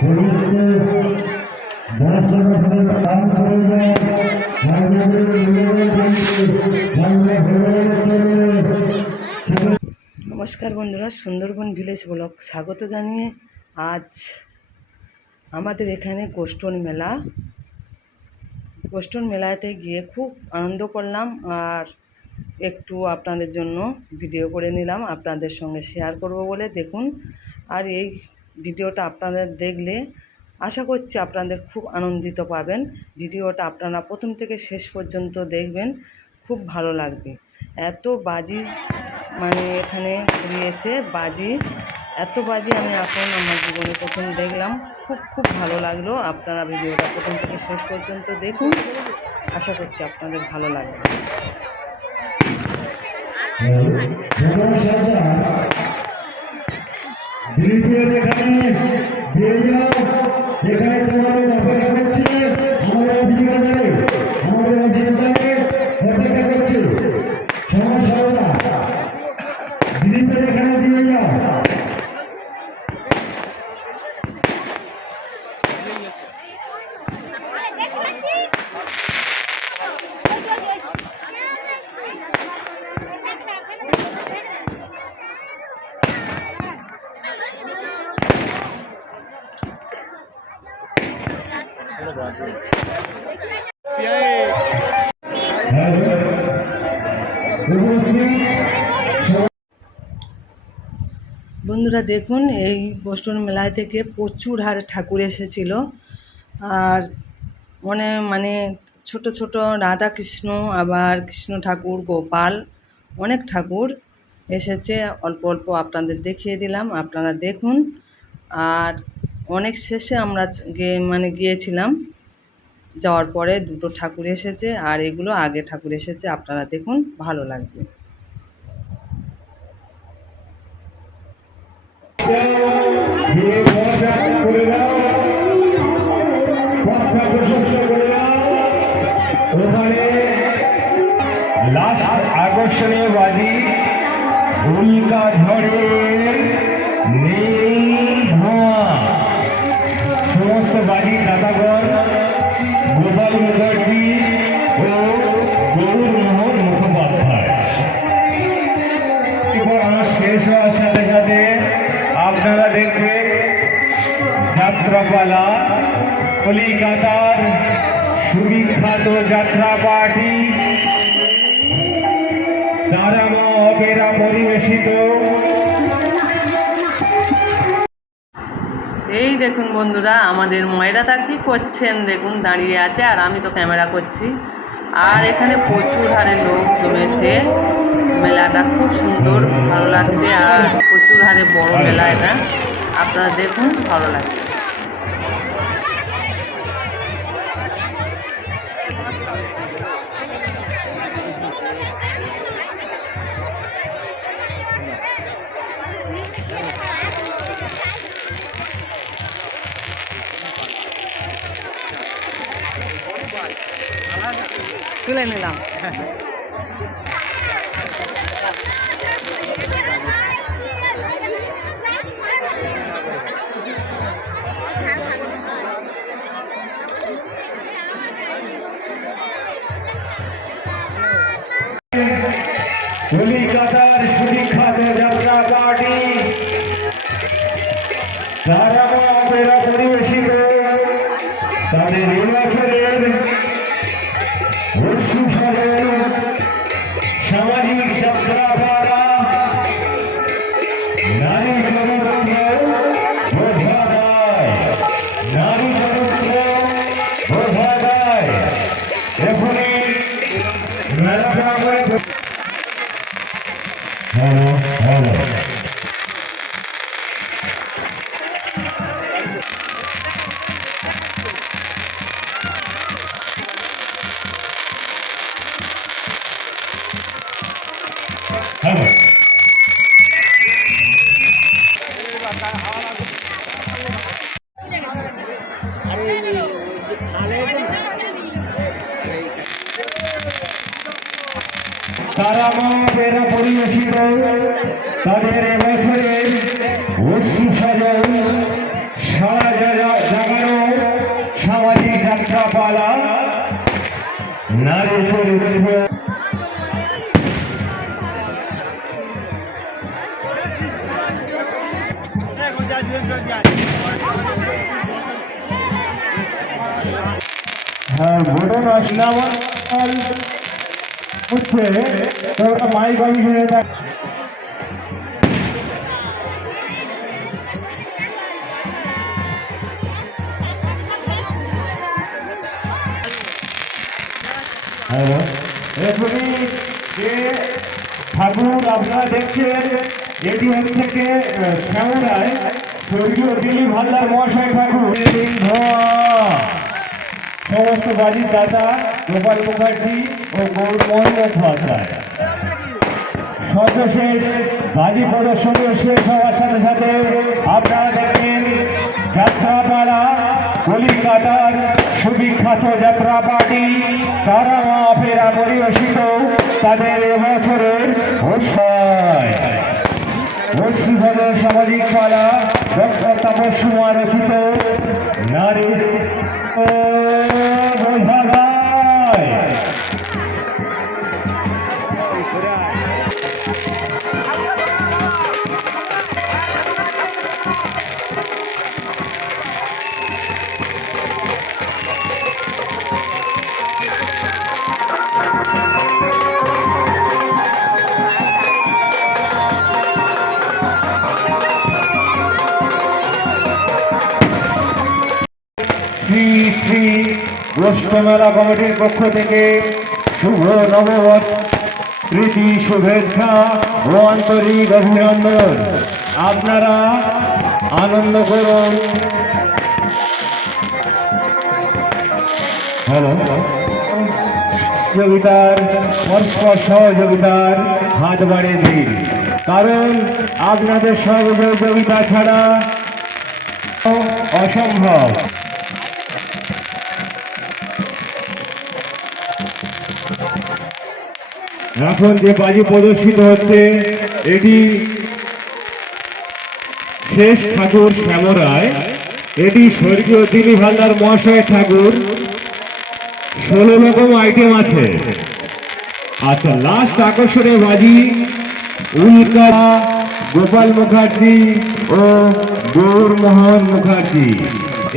নমস্কার বন্ধুরা, Sundarban village block স্বাগত জানিয়ে আজ আমাদের এখানে গোষ্ঠন মেলা। গোষ্ঠন মেলাতে গিয়ে খুব আনন্দ করলাম আর একটু আপনাদের জন্য ভিডিও করে নিলাম। আপনাদের সঙ্গে শেয়ার করব বলে দেখুন। আর এই ভিডিওটা আপনাদের দেখলে আশা করছি আপনাদের খুব আনন্দিত পাবেন। ভিডিওটা আপনারা প্রথম থেকে শেষ পর্যন্ত দেখবেন, খুব ভালো লাগবে। এত বাজি মানে এখানে দিয়েছে বাজি, এত বাজি আমি এখন আমার জীবনে প্রথম দেখলাম। খুব খুব ভালো লাগল আপনারা ভিডিওটা প্রথম থেকে শেষ পর্যন্ত দেখুন। আশা করছি আপনাদের ভালো লাগবে। বিলিপুরে যেখানে দিয়ে যাও। যেখানে তোমাদের অপেক্ষা করছে আমাদের অভিযোগ আমাদের অভিযোগারে অপেক্ষা করছে সময় সরকার দিলীপের এখানে দিয়ে যাও বন্ধুরা দেখুন, এই বোস্টন মেলায় থেকে প্রচুর হারে ঠাকুর এসেছিল। আর মনে মানে ছোট ছোট রাধা কৃষ্ণ আবার কৃষ্ণ ঠাকুর, গোপাল, অনেক ঠাকুর এসেছে। অল্প অল্প আপনাদের দেখিয়ে দিলাম, আপনারা দেখুন। আর অনেক শেষে আমরা মানে গিয়েছিলাম। যাওয়ার পরে দুটো ঠাকুর এসেছে আর এগুলো আগে ঠাকুর এসেছে, আপনারা দেখুন, ভালো লাগবে। আকর্ষণীয় বাজি। কলিকাতার সুবিখ্যাত যাত্রা পার্টি অপেরা পরিবেশিত। এই দেখুন বন্ধুরা, আমাদের ময়রাদা কি করছেন। দেখুন, দাঁড়িয়ে আছে, আর আমি তো ক্যামেরা করছি। আর এখানে প্রচুর হারে লোক জমেছে। মেলাটা খুব সুন্দর, ভালো লাগছে। আর প্রচুর হারে বড় মেলা এটা। আপনারা দেখুন, ভালো লাগছে। তুলে নিলাম। কলিকাতার সুবিখ্যাত নারী তারা মেয়েরা পরিবেশিত, তাদের এবছরের অশ্রু সাজন সারা জাগা- জাগানো সামাজিক যাত্রাপালা, নারী চরিত্র। হ্যাঁ ঘটন আসলাম। হচ্ছে মাইক দেখ। হ্যালো এখনই যে ঠাকুর আপনারা দেখছেন এটি হচ্ছে শ্যামরায়, স্বর্গীয় দিলীপ হালদার মহাশয় ঠাকুর। সমস্ত বাড়ির দাদা গোপাল মুখার্জি ও গৌরমোহন সর্বশেষ বাজি প্রদর্শনী শেষ হওয়ার সাথে সাথে আপনারা দেখেন যাত্রাপাড়া কলিকাতার সুবিখ্যাত যাত্রা পার্টি তারা মাপেরা পরিবেশিত তাদের এবছরের উৎসয় পশ্চিমবঙ্গের সামাজিক পাড়া ডক্টর তাপস কুমার রচিত নারী শ্রী শ্রী গোষ্ঠমেলা কমিটির পক্ষ থেকে শুভ নববর্ষ। প্রীতি, শুভেচ্ছা ও আন্তরিক অভিনন্দন। আপনারা আনন্দ করুন। হ্যালো। সহযোগিতার, পরস্পর সহযোগিতার হাত বাড়িয়ে দিন। কারণ আপনাদের সহযোগিতা ছাড়া অসম্ভব। এখন যে বাজি প্রদর্শিত হচ্ছে, এটি শেষ ঠাকুর শ্যামরায় এটি স্বর্গীয় দিলীপ হালদার মহাশয় ঠাকুর, ষোলো রকম আইটেম আছে। আচ্ছা লাস্ট আকর্ষণীয় বাজি উল্কা গোপাল মুখার্জি ও গৌরমোহন মুখার্জি।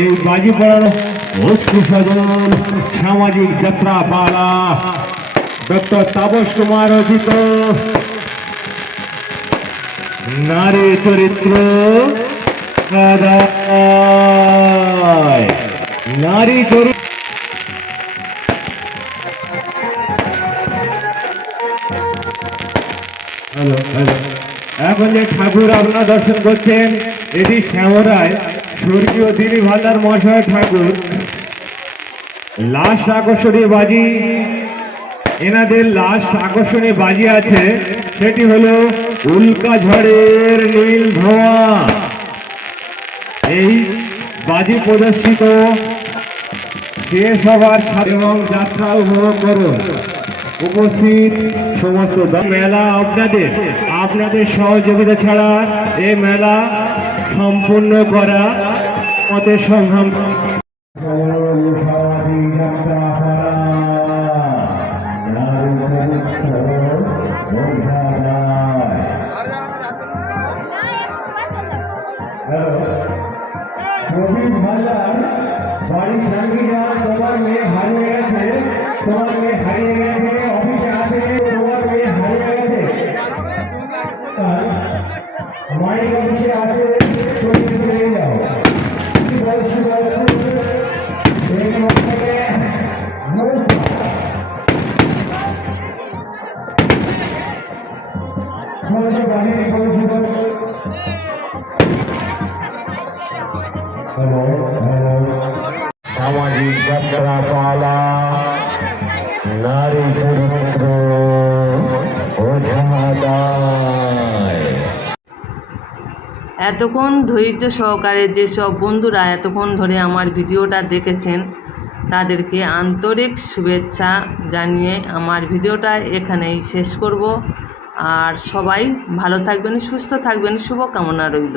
এই বাজি সদল সামাজিক যাত্রা পালা ডক্টর তাপস কুমার রচিত নারী চরিত্র নারী চরিত্র এখন যে ঠাকুর আপনারা দর্শন করছেন, এটি শ্যামরায় স্বর্গীয় দিলীপ হালদার মহাশয় ঠাকুর। লাস্ট আকর্ষণীয় বাজি। এনাদের লাস্ট আকর্ষণীয় বাজি আছে, সেটি হলো উল্কা ঝড়ের নীল ধোঁয়া। এই বাজি প্রদর্শিত শেষ হবার এবং যাত্রা উপভোগ করুন। উপস্থিত সমস্ত মেলা আপনাদের আপনাদের সহযোগিতা ছাড়া এই মেলা সম্পূর্ণ করা মতে সম্ভব এতক্ষণ ধৈর্য সহকারে যেসব বন্ধুরা এতক্ষণ ধরে আমার ভিডিওটা দেখেছেন, তাদেরকে আন্তরিক শুভেচ্ছা জানিয়ে আমার ভিডিওটা এখানেই শেষ করব। আর সবাই ভালো থাকবেন সুস্থ থাকবেন শুভকামনা রইল।